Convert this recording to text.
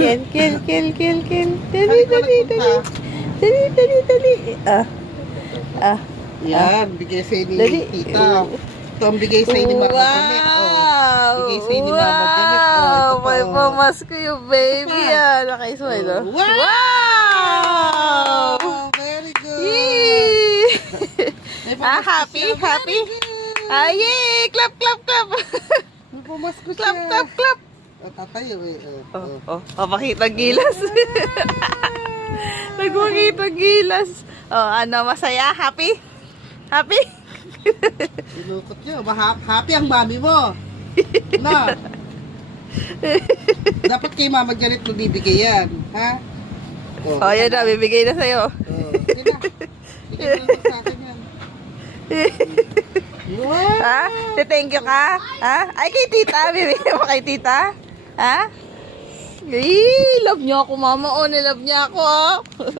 Ken, Ken, Ken, Ken, Ken. Dali, dali, dali. Dali, dali, dali. Yan, bigay sa'yo ni Dali. tita. Ito ang bigay sa'yo ni Mama Janet. Wow! Bigay sa'yo ni Mama Janet. Wow! Ito pa, May pamasko yung baby. Nakaismile, no? Wow! Very good. Yay! May pamasko Happy? siya. Happy? Yay! Clap, clap, clap! May pamasko siya. Clap, clap, clap! Tatayo eh. Pakitang gilas. Nagpakitang gilas. Ano, masaya? Happy? Happy? Sinukot niyo. Happy ang mami mo. Na. Dapat kay Mama Janet mo bibigay yan. Ha? Yan na, bibigay na sa'yo. Sige na. Bigay mo lang sa akin yan. Wow! Thank you ka? Ay, kay tita. Bibigay mo kay tita? Love niya ako, mama. Nilove niya ako,